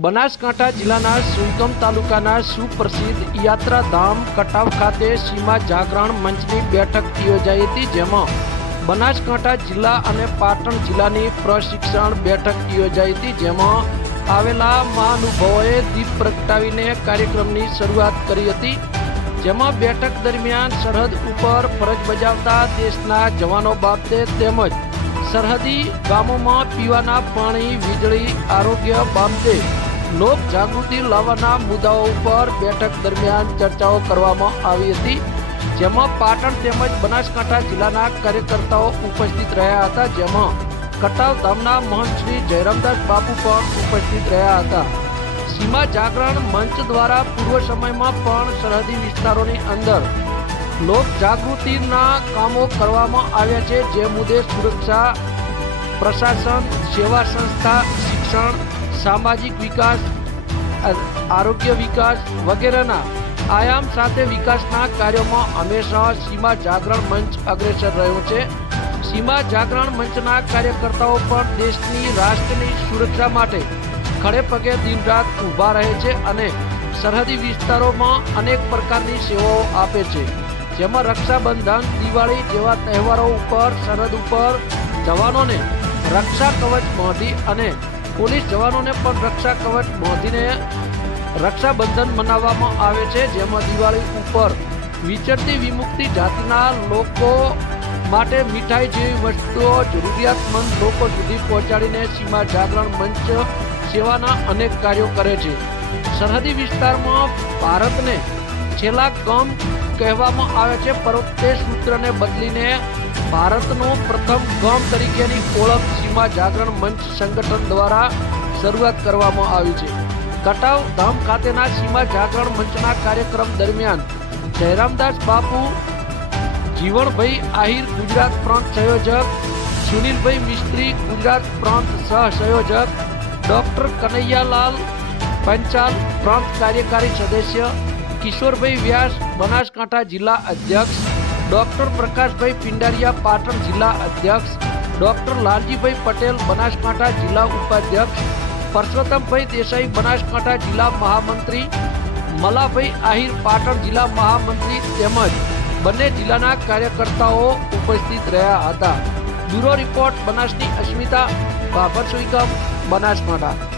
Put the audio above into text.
બનાસકાંઠા જિલ્લાના સુઈગામ તાલુકાના સુપ્રસિદ્ધ યાત્રાધામ કટાવ ખાતે સીમા જાગરણ મંચની બેઠક યોજાઈ હતી, જેમાં બનાસકાંઠા જિલ્લા અને પાટણ જિલ્લાની પ્રશિક્ષણ બેઠક યોજાઈ હતી, જેમાં આવેલા મહાનુભાવોએ દીપ પ્રગટાવીને કાર્યક્રમની શરૂઆત કરી હતી. જેમાં બેઠક દરમિયાન સરહદ ઉપર ફરજ બજાવતા દેશના જવાનો બાબતે તેમજ સરહદી ગામોમાં પીવાના પાણી, વીજળી, આરોગ્ય બાબતે લોક જાગૃતિ લાવવાના મુદ્દાઓ ઉપર બેઠક દરમિયાન ચર્ચાઓ કરવામાં આવી હતી, જેમાં પાટણ તેમજ બનાસકાંઠા જિલ્લાના કાર્યકર્તાઓ ઉપસ્થિત રહ્યા હતા, જેમાં કટાવ ધામના મહંત શ્રી જયરામદાસ બાપુ પણ ઉપસ્થિત રહ્યા હતા. સીમા જાગરણ મંચ દ્વારા પૂર્વ સમયમાં પણ સરહદી વિસ્તારોની અંદર લોક જાગૃતિના કામો કરવામાં આવ્યા છે, જે મુદ્દે સુરક્ષા, પ્રશાસન, સેવા સંસ્થા, શિક્ષણ સામાજિક વિકાસ આરોગ્ય વિકાસ વગેરેના આયામ સાથે વિકાસના કાર્યોમાં હંમેશા સીમા જાગરણ મંચ અગ્રેસર રહ્યો છે. સીમા જાગરણ મંચના કાર્યકર્તાઓ પણ દેશની રાષ્ટ્રની સુરક્ષા માટે ખડે પગે દિનરાત ઊભા રહે છે અને સરહદી વિસ્તારોમાં અનેક પ્રકારની સેવાઓ આપે છે. જેમાં રક્ષાબંધન, દિવાળી જેવા તહેવારો ઉપર, સરહદ ઉપર જવાનોને રક્ષા કવચ મોઢી અને પોલીસ જવાનોને પણ રક્ષા કવચ બાંધીને રક્ષાબંધન મનાવવામાં આવે છે, જેમાં દિવાળી ઉપર વિચરતી વિમુક્તિ જાતિના લોકો માટે મીઠાઈ જેવી વસ્તુઓ જરૂરિયાતમંદ લોકો સુધી પહોંચાડીને સીમા જાગરણ મંચ સેવાના અનેક કાર્યો કરે છે. સરહદી વિસ્તારમાં ભારતને છેલ્લા ગમ કહેવામાં આવે છે, પરંતુ તે સૂત્રને બદલીને ભારતનો પ્રથમ ગમ તરીકેની ઓળખ સીમા જાગરણ મંચ સંગઠન દ્વારા શરૂઆત કરવામાં આવી છે. કટાવ ધામ ખાતેના સીમા જાગરણ મંચના કાર્યક્રમ દરમિયાન જયરામદાસ બાપુ, જીવણભાઈ આહિર ગુજરાત પ્રાંત સંયોજક, સુનિલભાઈ મિસ્ત્રી ગુજરાત પ્રાંત સહ સંયોજક ડોક્ટર કનૈયાલાલ પંચાલ પ્રાંત કાર્યકારી સદસ્ય કિશોરભાઈ વ્યાસ, બનાસકાંઠા જિલ્લા અધ્યક્ષ. ડોક્ટર પ્રકાશભાઈ પિંડારિયા, પાટણ જિલ્લા અધ્યક્ષ. ડોક્ટર લાલજીભાઈ પટેલ, બનાસકાંઠા જિલ્લા ઉપાધ્યક્ષ. પરસોત્તમભાઈ દેસાઈ, બનાસકાંઠા જિલ્લા મહામંત્રી. મલાભાઈ આહિર, પાટણ જિલ્લા મહામંત્રી તેમજ બંને જિલ્લાના કાર્યકર્તાઓ ઉપસ્થિત રહ્યા હતા. બ્યુરો રિપોર્ટ, બનાસની અસ્મિતા, બાબર સુઈકમ, બનાસકાંઠા.